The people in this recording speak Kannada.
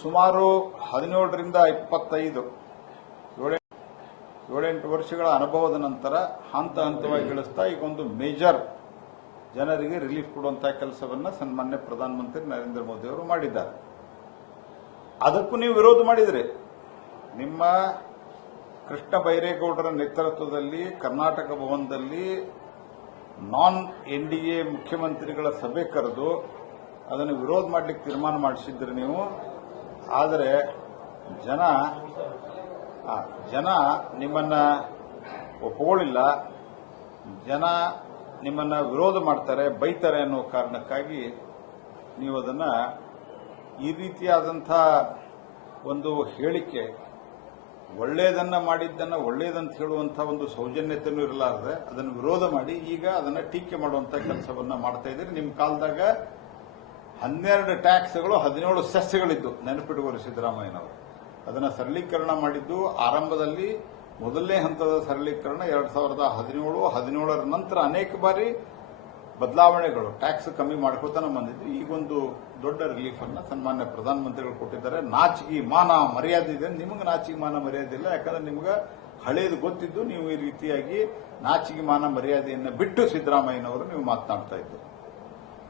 ಸುಮಾರು 17ರಿಂದ 25 7-8 ವರ್ಷಗಳ ಅನುಭವದ ನಂತರ ಹಂತ ಹಂತವಾಗಿ ಇಳಿಸ್ತಾ ಈಗ ಒಂದು ಮೇಜರ್ ಜನರಿಗೆ ರಿಲೀಫ್ ಕೊಡುವಂತಹ ಕೆಲಸವನ್ನ ಸನ್ಮಾನ್ಯ ಪ್ರಧಾನಮಂತ್ರಿ ನರೇಂದ್ರ ಮೋದಿ ಅವರು ಮಾಡಿದ್ದಾರೆ. ಅದಕ್ಕೂ ನೀವು ವಿರೋಧ ಮಾಡಿದ್ರಿ. ನಿಮ್ಮ ಕೃಷ್ಣ ಬೈರೇಗೌಡರ ನೇತೃತ್ವದಲ್ಲಿ ಕರ್ನಾಟಕ ಭವನದಲ್ಲಿ ನಾನ್ NDA ಮುಖ್ಯಮಂತ್ರಿಗಳ ಸಭೆ ಕರೆದು ಅದನ್ನು ವಿರೋಧ ಮಾಡಲಿಕ್ಕೆ ತೀರ್ಮಾನ ಮಾಡಿಸಿದ್ರಿ ನೀವು. ಆದರೆ ಜನ ನಿಮ್ಮನ್ನ ಒಪ್ಪಿಕೊಳ್ಳಿಲ್ಲ. ಜನ ನಿಮ್ಮನ್ನ ವಿರೋಧ ಮಾಡ್ತಾರೆ, ಬೈತಾರೆ ಅನ್ನೋ ಕಾರಣಕ್ಕಾಗಿ ನೀವು ಅದನ್ನ ಈ ರೀತಿಯಾದಂಥ ಒಂದು ಹೇಳಿಕೆ, ಒಳ್ಳೆಯದನ್ನ ಮಾಡಿದ್ದನ್ನ ಒಳ್ಳೆಯದಂತ ಹೇಳುವಂಥ ಒಂದು ಸೌಜನ್ಯತೆಯೂ ಇರಲಾರದೆ ಅದನ್ನು ವಿರೋಧ ಮಾಡಿ ಈಗ ಅದನ್ನ ಟೀಕೆ ಮಾಡುವಂತ ಕೆಲಸವನ್ನ ಮಾಡ್ತಾ ಇದ್ದೀರಿ. ನಿಮ್ಮ ಕಾಲದಾಗ 12 ಟ್ಯಾಕ್ಸ್ಗಳು 17 ಸೆಸ್ಗಳಿದ್ದು ನೆನಪಿಡುವರು ಸಿದ್ದರಾಮಯ್ಯನವರು. ಅದನ್ನ ಸರಳೀಕರಣ ಮಾಡಿದ್ದು ಆರಂಭದಲ್ಲಿ ಮೊದಲನೇ ಹಂತದ ಸರಳೀಕರಣ 2017, 17ರ ನಂತರ ಅನೇಕ ಬಾರಿ ಬದಲಾವಣೆಗಳು, ಟ್ಯಾಕ್ಸ್ ಕಮ್ಮಿ ಮಾಡ್ಕೊತಾನೆ ಬಂದಿದ್ದು. ಈಗೊಂದು ದೊಡ್ಡ ರಿಲೀಫ್ ಅನ್ನ ಸನ್ಮಾನ್ಯ ಪ್ರಧಾನಮಂತ್ರಿಗಳು ಕೊಟ್ಟಿದ್ದಾರೆ. ನಾಚಿಕೆ ಮಾನ ಮರ್ಯಾದೆ ಇದೆ, ನಿಮಗೆ ನಾಚಿಕೆ ಮಾನ ಮರ್ಯಾದೆ ಇಲ್ಲ. ಯಾಕಂದ್ರೆ ನಿಮ್ಗೆ ಹಳೇದು ಗೊತ್ತಿದ್ದು ನೀವು ಈ ರೀತಿಯಾಗಿ ನಾಚಿಕೆ ಮಾನ ಮರ್ಯಾದೆಯನ್ನು ಬಿಟ್ಟು ಸಿದ್ದರಾಮಯ್ಯನವರು ನೀವು ಮಾತನಾಡ್ತಾ ಇದ್ದೀರಿ.